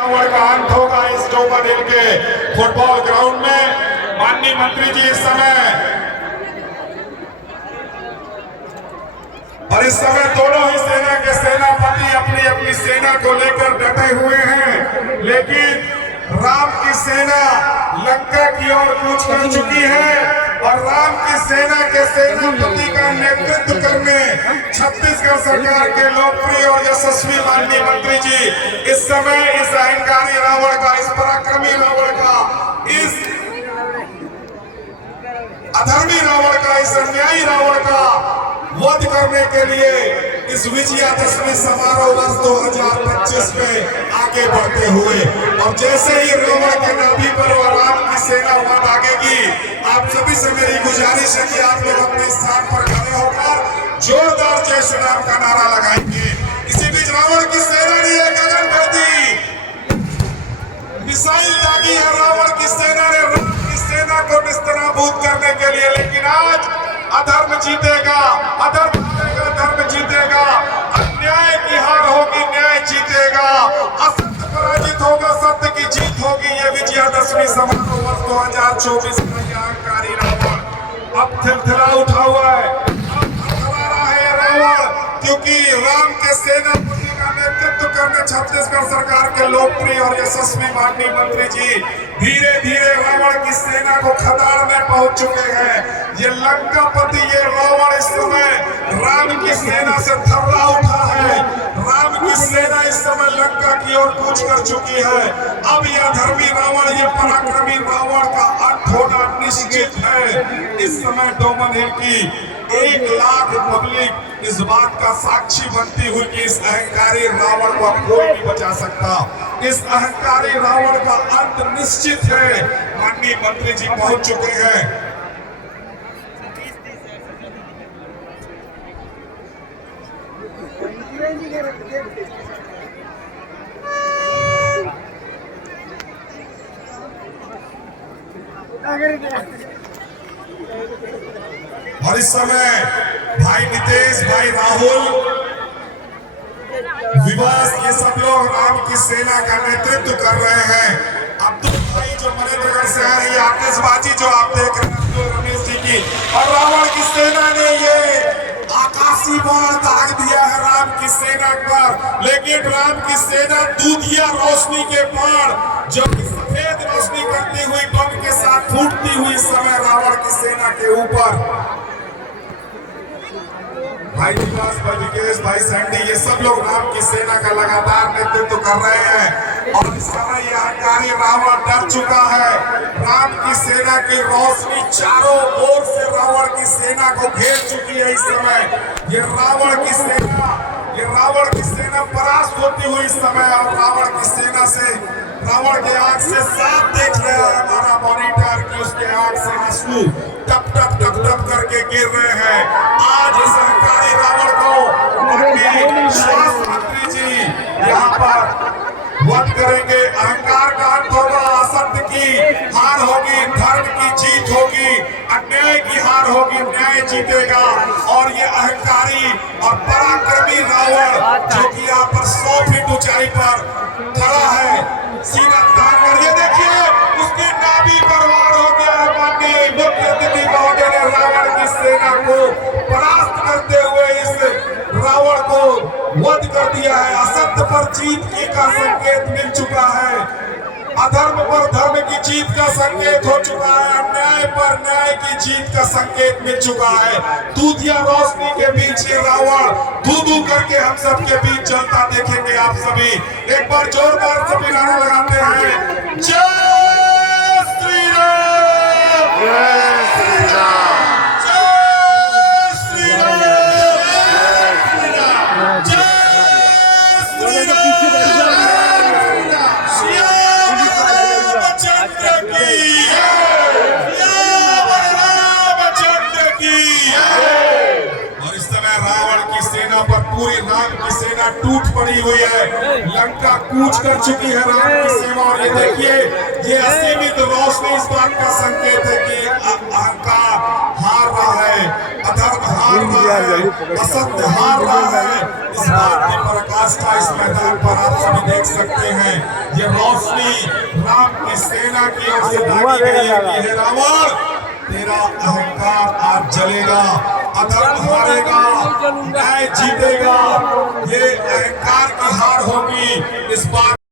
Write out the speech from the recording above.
रावण का अंत होगा इस डोमन हिल के फुटबॉल ग्राउंड में। माननीय मंत्री जी इस समय दोनों ही सेना के सेनापति अपनी अपनी सेना को लेकर डटे हुए हैं, लेकिन राम की सेना लंका की ओर कूच कर चुकी है और राम की सेना के सेनापति का नेतृत्व करने छत्तीसगढ़ सरकार के लोकप्रिय और यशस्वी माननीय मंत्री जी इस समय इस अहंकारी रावण का, इस पराक्रमी रावण का, इस अधर्मी रावण का, इस अन्यायी रावण का वध करने के लिए इस विजयादशमी समारोह वर्ष 2025 में आगे बढ़ते हुए, और जैसे ही रावण के नाभि पर राम की सेना वध आगेगी, आप सभी से मेरी गुजारिश है कि आप लोग अपने स्थान पर खड़े होकर जोरदार जय श्री राम का नारा लगाएंगे। इसी बीच रावण की सेना ने गगन भर दी मिसाइल दागी है। रावण की सेना ने राम की सेना को निस्तनाबूद करने के लिए, लेकिन आज अधर्म जीतेगा, अधर्म जीतेगा, धर्म जीतेगा, अन्याय की हार होगी, न्याय जीतेगा, असत्य पराजित होगा, सत्य की जीत होगी। ये विजयादशमी समारोह वर्ष 2024 का ये अहंकारी रावण अब थिलथिला उठा हुआ है, अब थरथरा रहा है ये रावण, क्योंकि राम के सेनापति का नेतृत्व करने छत्तीसगढ़ सरकार के लोकप्रिय और यशस्वी माननीय मंत्री जी धीरे धीरे रावण की सेना को खदाड़ने पहुंच चुके हैं। ये लंकापति, ये रावण इस समय राम की सेना से थर्रा उठा है। राम की सेना इस समय लंका की ओर कूच कर चुकी है। अब यह धर्मी रावण, ये पराक्रमी रावण का अंत होना निश्चित है। इस समय डोमन हिल की 1 लाख पब्लिक इस बात का साक्षी बनती हुई कि इस अहंकारी रावण को कोई नहीं बचा सकता। इस अहंकारी रावण का अंत निश्चित है। माननीय मंत्री जी पहुंच चुके हैं। और इस समय भाई नितेश, भाई राहुल, विवास, ये सब लोग राम की सेना का नेतृत्व कर रहे हैं। अब्दुल भाई जो मनेन्द्रगढ़ से आ रही है, आतिशबाजी जो आप देख रहे हैं अब्दुल रमेश जी की, और रावण की सेना ने ये आकाशी बाण दाग दिया है राम की सेना पर, लेकिन राम की सेना दूधिया रोशनी के बाण जो सफेद रोशनी करती हुई बम के साथ फूटती हुई इस समय रावण की सेना के ऊपर। भाई विकास, भाई विकेश, भाई सैंडी, ये सब लोग राम की सेना का लगातार नेतृत्व कर रहे हैं, और इस समय यह अहंकारी रावण डर चुका है। राम की सेना की रोशनी चारों ओर से रावण की सेना को घेर चुकी है। इस समय ये रावण की सेना परास्त होती हुई इस समय, और रावण की सेना से, रावण के आंख से साफ देख रहा है हमारा मॉनिटर कि उसके आंख से आंसू टप टप टप टप करके गिर रहे हैं। आज इस अहंकारी रावण को माननीय स्वास्थ्य मंत्री जी यहाँ पर वध करेंगे। अहंकार का अंत होगा, असत्य की हार होगी, धर्म की जीत होगी, अन्याय की हार होगी, न्याय जीतेगा। और ये अहंकारी और पराक्रमी रावण जो कि यहाँ पर 100 फीट ऊंचाई पर खड़ा है, सीना तान कर, ये देखिए उसके नाभि पर वार हो गया है। माननीय मुख्य अतिथि महोदय ने रावण की सेना को परास्त करते हुए इस रावण को वध कर दिया है। असत्य पर जीत की का संकेत मिल चुका है, अधर्म पर धर्म की जीत का संकेत हो चुका है, अन्याय पर न्याय की जीत का संकेत मिल चुका है। दूधिया रोशनी के बीच ये रावण धू धू करके हम सबके बीच चलता देखेंगे आप सभी। एक बार जोरदार सभी नारा लगाते हैं, जय श्री राम, जय श्री राम, जय श्री राम, जय श्री राम। और इस समय रावण की सेना पर पूरी राम की सेना टूट पड़ी हुई है, लंका कूच कर चुकी है राम की सेना। और ये देखिए, ये असीमित रोशनी इस बात का संकेत है कि अहंकार हार रहा है, अधर्म अधर्म हार रहा है, असत्य हार रहा है। इस बात की पराकाष्ठा इस मैदान पर आप सभी देख सकते हैं। ये रोशनी राम की सेना की ओर से दागी गई है कि हे रावण, तेरा अहंकार आज जलेगा, अधर्म हारेगा, न्याय जीतेगा। ये अहंकार की हार होगी। इस बात